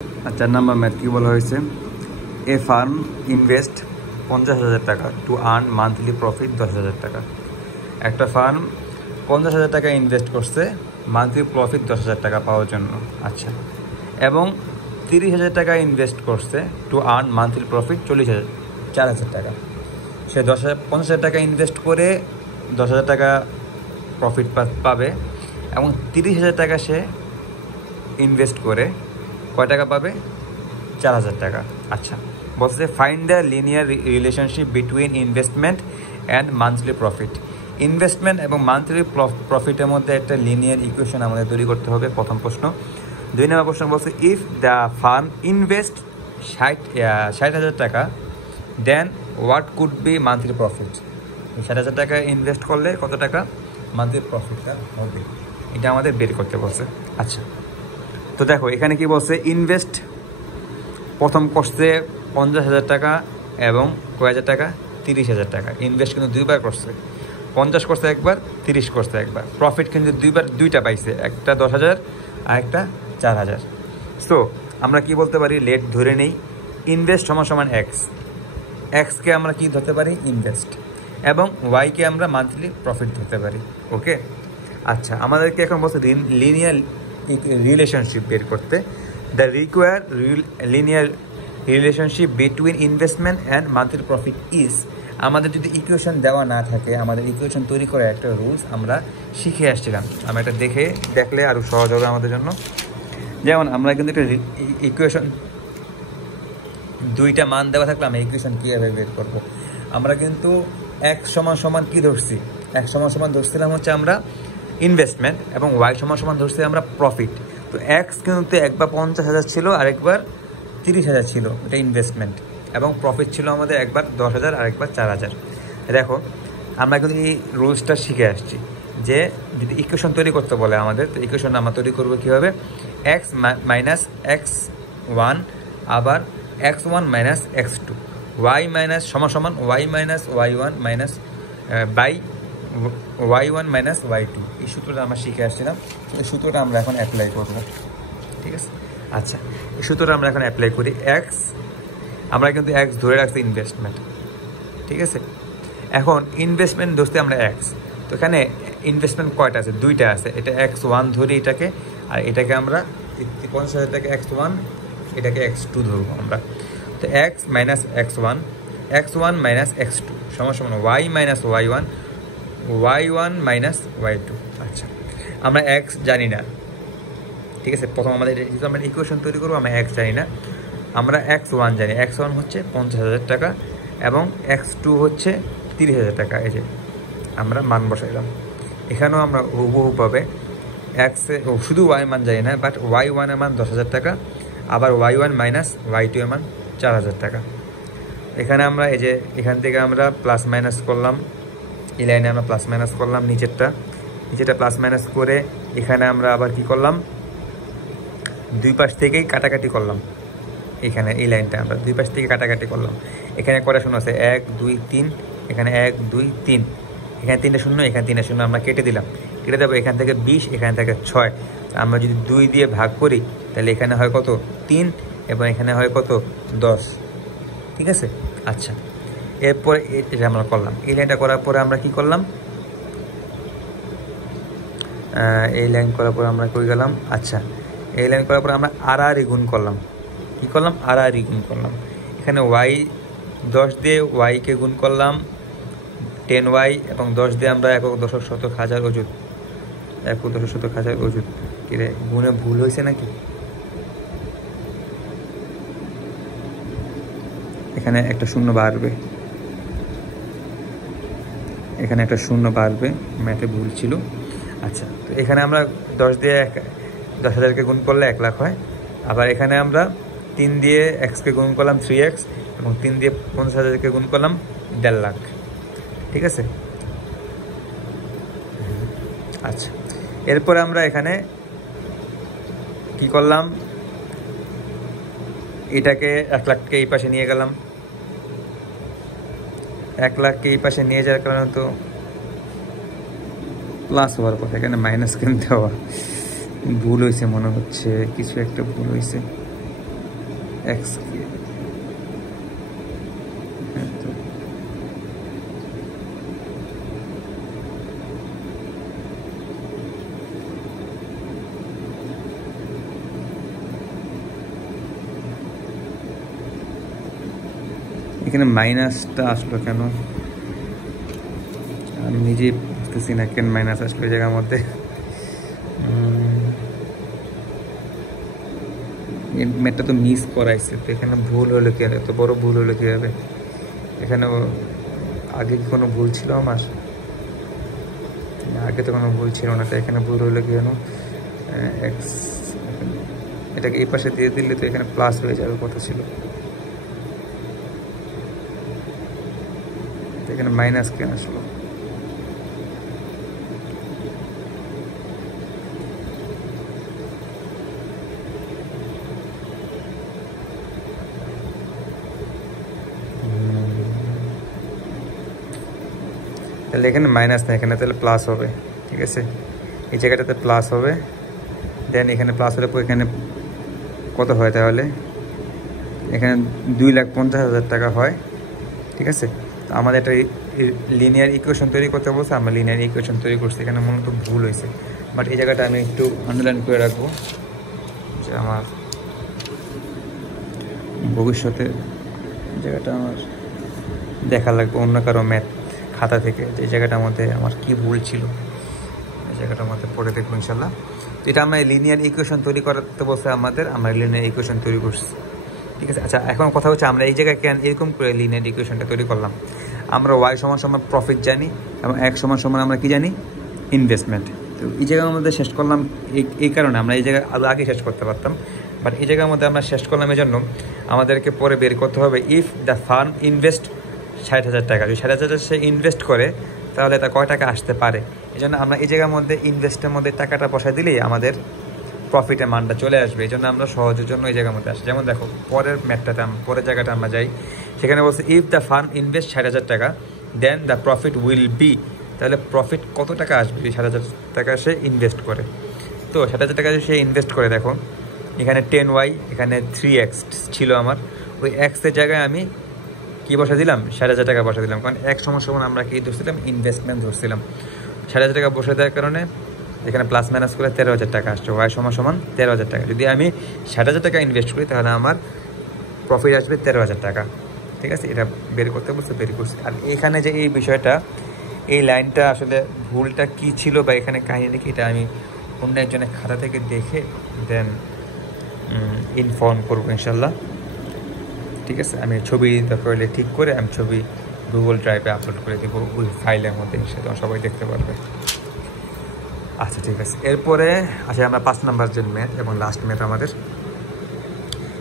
4 নম্বর math কি বলা হয়েছে, এ ফার্ম ইনভেস্ট 50,000 টাকা টু আর্ন মান্থলি প্রফিট 10,000 টাকা। একটা ফার্ম 50,000 টাকা ইনভেস্ট করছে মান্থলি প্রফিট 10,000 টাকা পাওয়ার জন্য। আচ্ছা, এবং 30,000 টাকা ইনভেস্ট করছে টু আর্ন মান্থলি প্রফিট 4,000 টাকা। সে 50,000 টাকা ইনভেস্ট করে 10,000 টাকা প্রফিট পাবে, এবং 30,000 টাকা সে ইনভেস্ট করে কয় টাকা পাবে? 4,000 টাকা। আচ্ছা, বলছে find the linear relationship between investment and monthly profit. Investment এবং মান্থলি প্রফিটের মধ্যে একটা লিনিয়ার ইকুয়েশন আমাদের তৈরি করতে হবে, প্রথম প্রশ্ন। 2 নম্বর প্রশ্ন বলছে ইফ দ্য ফার্ম ইনভেস্ট 60,000 টাকা then what could be monthly profit. 60,000 টাকা ইনভেস্ট করলে কত টাকা মান্থলি প্রফিটটা হবে, এটা আমাদের বের করতে বলছে। আচ্ছা, তো দেখো এখানে কি বলছে, ইনভেস্ট প্রথম করছে 50,000 টাকা এবং কয় হাজার টাকা? 30,000 টাকা। ইনভেস্ট কিন্তু দুইবার করছে, 50 করছে একবার, 30 করছে একবার। প্রফিট কিন্তু দুইটা পাইছে, একটা 10,000 আর একটা 4,000। সো আমরা কি বলতে পারি, লেট ধরে নেই ইনভেস্ট সমান এক্স। এক্সকে আমরা কি ধরতে পারি? ইনভেস্ট, এবং ওয়াইকে আমরা মান্থলি প্রফিট ধরতে পারি। ওকে, আচ্ছা, আমাদেরকে এখন বলছে লিনিয়ার রিলেশনশিপ বের করতে। The require linear relationship between investment and monthly profit is. আমাদের যদি ইকুয়েশন দেওয়া না থাকে, আমাদের ইকুয়েশন তৈরি করার একটা রুলস আমরা শিখে আসছিলাম। আমরা এটা দেখলে আরও সহজ হবে আমাদের জন্য। যেমন আমরা কিন্তু একটা ইকুয়েশন, দুইটা মান দেওয়া থাকলে আমরা ইকুয়েশন কীভাবে বের করবো। আমরা কিন্তু এক্স সমান কি ধরছি? এক্স সমান ধরছিলাম হচ্ছে আমরা ইনভেস্টমেন্ট, এবং ওয়াই সমান ধরছি আমরা প্রফিট। তো এক্স কিন্তু একবার 50,000 ছিল, আরেকবার 30,000 ছিল, এটা ইনভেস্টমেন্ট, এবং প্রফিট ছিল আমাদের একবার 10,000 আর একবার 4,000। দেখো আমরা কিন্তু এই রুলসটা শিখে আসছি যে যদি ইকুয়েশন তৈরি করতে বলে আমাদের, তো ইকুয়েশন আমরা তৈরি করবো কীভাবে? এক্স মাইনাস x1 আবার x1 minus x2, Y minus সমান Y minus y1 minus by y1 minus y2। এই সূত্রটা আমরা শিখে আসছিলাম, এই সূত্রটা আমরা এখন অ্যাপ্লাই করব। ঠিক আছে, আচ্ছা, এই সূত্রটা আমরা এখন অ্যাপ্লাই করি। এক্স আমরা কিন্তু এক্স ধরে রাখছি ইনভেস্টমেন্ট, ঠিক আছে। এখন ইনভেস্টমেন্ট ধরতে আমরা এক্স, তো এখানে ইনভেস্টমেন্ট কয়টা আছে? দুইটা আছে। এটা x1 ধরি এটাকে, আর এটাকে আমরা 50,000 টাকা x1, এটাকে x2 ধরবো আমরা। তো x minus x1 minus x2 সমান Y minus y1 minus y2। আচ্ছা, আমরা এক্স জানি না, ঠিক আছে। প্রথম আমাদের যেহেতু আমরা ইকুয়েশন তৈরি করবো, আমরা এক্স জানি না, আমরা x1 জানি। x1 হচ্ছে 50,000 টাকা এবং x2 হচ্ছে 30,000 টাকা। এই যে আমরা মান বসাইলাম, এখানেও আমরা হুবহু পাবে এক্সে শুধু ওয়াই মান জানি না, বাট y1 এর মান 10,000 টাকা, আবার y1 মাইনাস y2 এর মান 4,000 টাকা। এখানে আমরা এই যে এখান থেকে আমরা প্লাস মাইনাস করলাম, এই লাইনে আমরা প্লাস মাইনাস করলাম, নিচেরটা প্লাস মাইনাস করে এখানে আমরা আবার কি করলাম, দুই পাশ থেকেই কাটাকাটি করলাম। এখানে এই লাইনটা আমরা দুই পাশ থেকে কাটাকাটি করলাম। এখানে কটা শূন্য আছে? 1 2 3, এখানে 1 2 3, এখানে 3টা শূন্য, এখানে 3টা শূন্য আমরা কেটে দিলাম। কেটে দেবো এখান থেকে 20, এখান থেকে 6। আমরা যদি 2 দিয়ে ভাগ করি তাহলে এখানে হয় কত? 3, এবং এখানে হয় কত? 10। ঠিক আছে, আচ্ছা, এরপরে এটা আমরা করলাম। এই লাইনটা করার পরে আমরা কি করলাম? এই লাইন করার পরে আমরা কই গেলাম? আচ্ছা, এই লাইন করার পরে আমরা আর গুণ করলাম। কি করলাম? আর গুণ করলাম। এখানে ওয়াই 10 দিয়ে ওয়াইকে গুণ করলাম 10y, এবং 10 দিয়ে আমরা একক দশক শতক হাজার অযুত, একক দশক শতক হাজার অযুত। কিরে, গুণে ভুল হয়েছে নাকি? এখানে একটা শূন্য বাড়বে, এখানে একটা শূন্য বাড়বে, ম্যাথে ভুল ছিল। আচ্ছা, তো এখানে আমরা 10 দিয়ে 10,000কে গুণ করলে 1 লাখ হয়। আবার এখানে আমরা 3 দিয়ে এক্সকে গুণ করলাম 3x, এবং 3 দিয়ে 50,000কে গুণ করলাম 1.5 লাখ। ঠিক আছে, আচ্ছা, এরপরে আমরা এখানে কি করলাম? এটাকে 1 লাখকে এই পাশে নিয়ে গেলাম। 1 লাখকে এই পাশে নিয়ে যাওয়ার কারণে তো প্লাস হওয়ার কথা, এখানে মাইনাস কিনতে হওয়া ভুল হয়েছে মনে হচ্ছে, কিছু একটা ভুল হয়েছে। এক্স কে এখানে মাইনাসটা আসলো কেন আমি নিজেই বুঝতেছি না কেন মাইনাস আসলো এই জায়গার মধ্যে ম্যাথটা তো মিস করাইছে তো এখানে ভুল হলো কি এত বড় ভুল হলো কীভাবে এখানে আগে কি কোনো ভুল ছিল আমার আগে তো কোনো ভুল ছিল না তো এখানে ভুল হলো কি কেন এক্স এটাকে এই পাশে দিয়ে দিলে তো এখানে প্লাস হয়ে যাবে কথা ছিল এখানে মাইনাস কেন আসলো তাহলে এখানে মাইনাস না এখানে তাহলে প্লাস হবে ঠিক আছে এই জায়গাটাতে প্লাস হবে দেন এখানে প্লাস হলে এখানে কত হয় তাহলে এখানে 2,50,000 টাকা হয় ঠিক আছে তো আমাদের একটা লিনিয়ার ইকুয়েশন তৈরি করতে বলছে আমরা লিনিয়ার ইকুয়েশন তৈরি করছি এখানে মূলত ভুল হয়েছে বাট এই জায়গাটা আমি একটু আন্ডারলাইন করে রাখবো যে আমার ভবিষ্যতে জায়গাটা আমার দেখা লাগবে অন্য কারো ম্যাথ খাতা থেকে যে জায়গাটার মধ্যে আমার কি ভুল ছিল এই জায়গাটার মধ্যে পড়ে দেখবো ইনশাল্লাহ তো এটা আমরা লিনিয়ার ইকুয়েশন তৈরি করতে বলছে আমাদের আমরা লিনিয়ার ইকুয়েশন তৈরি করছি ঠিক আছে আচ্ছা এখন কথা হচ্ছে আমরা এই জায়গায় কেন এরকম করে লিনিয়ার ইকুয়েশনটা তৈরি করলাম আমরা ওয়াই সমান সমান প্রফিট জানি এবং এক সমান সমান আমরা কি জানি ইনভেস্টমেন্ট তো এই জায়গার মধ্যে শেষ করলাম এই কারণে আমরা এই জায়গায় আগে শেষ করতে পারতাম বাট এই জায়গার মধ্যে আমরা শেষ করলাম এই জন্য আমাদেরকে পরে বের করতে হবে ইফ দ্য ফার্ম ইনভেস্ট 60,000 টাকা যদি 60,000 সে ইনভেস্ট করে তাহলে তা কয় টাকা আসতে পারে এই জন্য আমরা এই জায়গার মধ্যে ইনভেস্টের মধ্যে টাকাটা বসাই দিলেই আমাদের প্রফিটের মানটা চলে আসবে এই জন্য আমরা সহজের জন্য এই জায়গার মধ্যে আসি যেমন দেখো পরের ম্যাথটাতে পরের জায়গাটা আমরা যাই সেখানে বলছে ইফ দ্য ফার্ম ইনভেস্ট 60,000 টাকা দেন দ্য প্রফিট উইল বি তাহলে প্রফিট কত টাকা আসবে 60,000 টাকা সে ইনভেস্ট করে তো 60,000 টাকা সে ইনভেস্ট করে দেখো এখানে 10y এখানে 3x ছিল আমার ওই এক্সের জায়গায় আমি কি বসা দিলাম 60,000 টাকা বসা দিলাম কারণ এক সমান আমরা কি ধরছিলাম ইনভেস্টমেন্ট ধরছিলাম 60,000 টাকা বসে দেওয়ার কারণে এখানে প্লাস মাইনাস করে 13,000 টাকা আসছে ওয়াই সমান 13,000 টাকা যদি আমি 60,000 টাকা ইনভেস্ট করি তাহলে আমার প্রফিট আসবে 13,000 টাকা ঠিক আছে এটা বের করতে বলছে বের করছি আর এখানে যে এই বিষয়টা এই লাইনটা আসলে ভুলটা কি ছিল বা এখানে কাহিনী কি এটা আমি অন্য একজনের খাতা থেকে দেখে দেন ইনফর্ম করবো ইনশাল্লাহ ঠিক আছে আমি ছবি দরকার হলে ঠিক করে আমি ছবি গুগল ড্রাইভে আপলোড করে দেবো ওই ফাইলের মধ্যে সেটা সবাই দেখতে পারবে আচ্ছা ঠিক আছে এরপরে আসলে আমরা 5 নাম্বার যে ম্যাথ এবং লাস্ট ম্যাথ আমাদের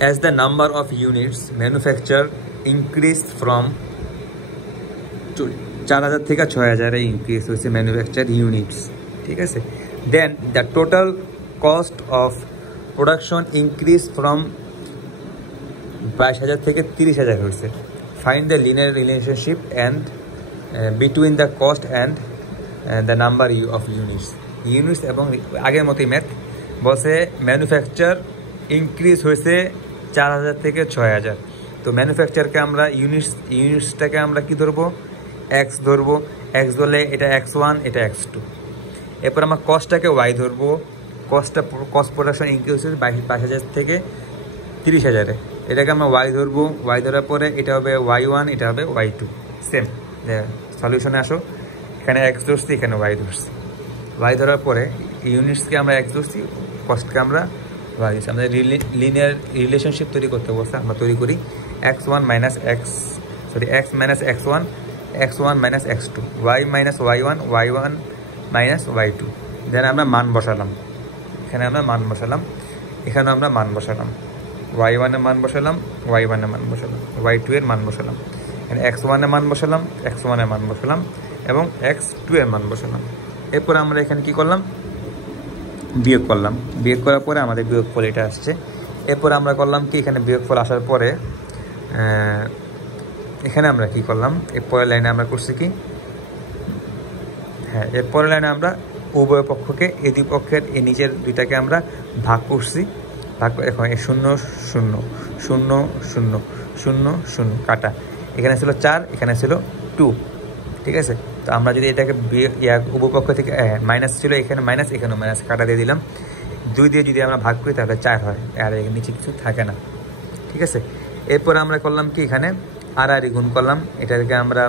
as the number of units manufacture increase from 4,000 থেকে 6,000 ইনক্রিজ হয়েছে ম্যানুফ্যাকচার ইউনিটস ঠিক আছে then the total cost of production increase from 22,000 থেকে 30,000 হয়েছে find the linear relationship and between the cost and the number of units এবং আগের মতোই math বলছে ম্যানুফ্যাকচার ইনক্রিজ হয়েছে 4,000 থেকে 6,000 তো ম্যানুফ্যাকচারকে আমরা ইউনিটসটাকে আমরা কি ধরবো এক্স ধরবো এক্স ধরলে এটা x1 এটা x2 এরপর আমরা কস্টটাকে ওয়াই ধরবো কস্ট প্রোডাকশন ইনক্রিজ হয়েছে 22,000 থেকে 30,000 এটাকে আমরা ওয়াই ধরবো ওয়াই ধরার পরে এটা হবে y1 এটা হবে y2 সেম সলিউশনে আসো এখানে এক্স ধরছি এখানে ওয়াই ধরছি ওয়াই ধরার পরে ইউনিটসকে আমরা এক্স ধরছি কস্টকে আমরা ওয়াই ধরছি আমাদের লিনিয়ার রিলেশনশিপ তৈরি করতে বলছে আমরা তৈরি করি x1 minus x minus x1 minus x2 y minus y1 minus y2 দেন আমরা মান বসালাম এখানে আমরা মান বসালাম এখানে আমরা মান বসালাম y1 এর মান বসালাম y1 এর মান বসালাম y2 এর মান বসালাম এখানে x1 এর মান বসালাম x1 এর মান বসালাম এবং x2 এর মান বসালাম এরপর আমরা এখানে কি করলাম বিয়োগ করলাম বিয়োগ করার পরে আমাদের বিয়োগফল এটা আসছে এরপর আমরা করলাম কি এখানে বিয়োগফল আসার পরে এখানে আমরা কি করলাম এরপরের লাইনে আমরা করছি কি হ্যাঁ এরপরের লাইনে আমরা উভয় পক্ষকে এই দুই পক্ষের এই নিচের দুইটাকে আমরা ভাগ করছি ভাগ এখন 0 0 0 0 0 0 কাটা, এখানে ছিল 4, এখানে ছিল 2, ঠিক আছে। তো আমরা যদি এটাকে উপপক্ষ থেকে মাইনাস ছিল, এখানে মাইনাস, এখানেও মাইনাস, কাটা দিয়ে দিলাম। 2 দিয়ে যদি আমরা ভাগ করি তাহলে 4 হয়, আর এর নিচে কিছু থাকে না, ঠিক আছে। এরপর আমরা করলাম কি, এখানে আড়াআড়ি গুণ করলাম, এটাকে আমরা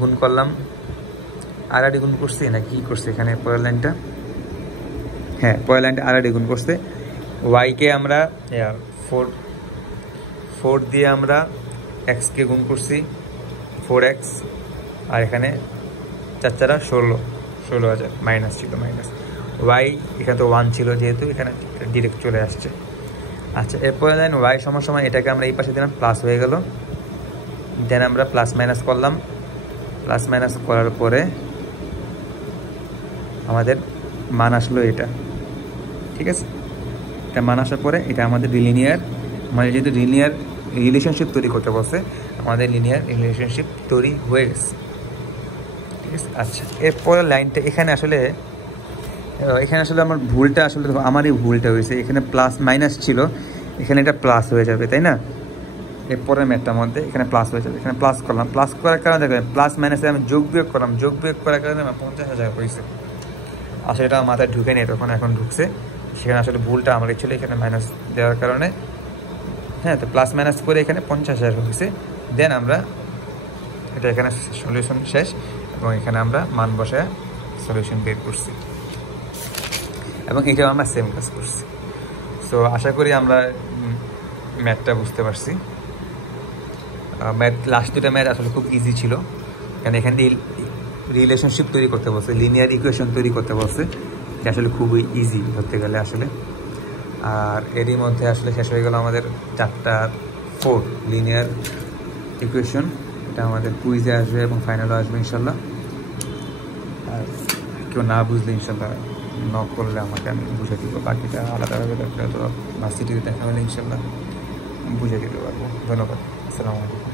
গুণ করলাম, আড়াআড়ি গুণ করছি না কি করছি এখানে পরের লাইনটা, হ্যাঁ পরের লাইনটা আড়াআড়ি গুণ করছে। ওয়াইকে আমরা 4 দিয়ে আমরা এক্সকে গুণ করছি 4x, আর এখানে 4 4 16,000 মাইনাস ছিল, মাইনাস ওয়াই এখানে তো 1 ছিল যেহেতু এখানে ডিরেক্ট চলে আসছে। আচ্ছা, এরপরে দেন ওয়াই সমান সমান এটাকে আমরা এই পাশে দিলাম, প্লাস হয়ে গেল। দেন আমরা প্লাস মাইনাস করলাম, প্লাস মাইনাস করার পরে আমাদের মান আসলো এটা, ঠিক আছে। এটা মান আসার পরে এটা আমাদের লিনিয়ার, মানে যেহেতু লিনিয়ার রিলেশনশিপ তৈরি করতে বসে, আমাদের লিনিয়ার রিলেশনশিপ তৈরি হয়ে গেছে, ঠিক আছে। আচ্ছা, এরপরে লাইনটা এখানে আসলে আমার ভুলটা আসলে আমারই ভুলটা হয়েছে, এখানে প্লাস মাইনাস ছিল, এখানে এটা প্লাস হয়ে যাবে, তাই না। এরপরের ম্যাথটার মধ্যে এখানে প্লাস হয়ে যাবে, এখানে প্লাস করলাম, প্লাস করার কারণে দেখবেন প্লাস মাইনাসে আমি যোগ বিয়োগ করলাম, যোগ বিয়োগ করার কারণে আমার 50,000 হয়েছে। আসলে এটা মাথায় ঢুকে নেই তখন, এখন ঢুকছে। সেখানে আসলে ভুলটা আমারই ছিল, এখানে মাইনাস দেওয়ার কারণে, হ্যাঁ। তো প্লাস মাইনাস করে এখানে 50,000 হয়েছে। দেন আমরা এটা এখানে সলিউশন শেষ, এবং এখানে আমরা মান বসায় সলিউশন বের করছি, এবং এটাও আমরা সেম কাজ করছি। সো আশা করি আমরা ম্যাথটা বুঝতে পারছি। লাস্ট দুটা ম্যাথ আসলে খুব ইজি ছিল, কারণ এখান দিয়ে রিলেশনশিপ তৈরি করতে বলছে, লিনিয়ার ইকুয়েশন তৈরি করতে বলছে, যে আসলে খুবই ইজি ধরতে গেলে আসলে। আর এরই মধ্যে আসলে শেষ হয়ে গেল আমাদের 4 লিনিয়ার ইকুয়েশন। এটা আমাদের কুইজে আসবে এবং ফাইনালও আসবে ইনশাল্লাহ। আর কেউ না বুঝলে ইনশাল্লাহ নক করলে আমাকে আমি বুঝে দিব, বাকিটা আলাদাভাবে দরকার তো ভার্সিটিতে দেখা হলে ইনশাল্লাহ বুঝে দিতে পারবো। ধন্যবাদ, আসসালামু আলাইকুম।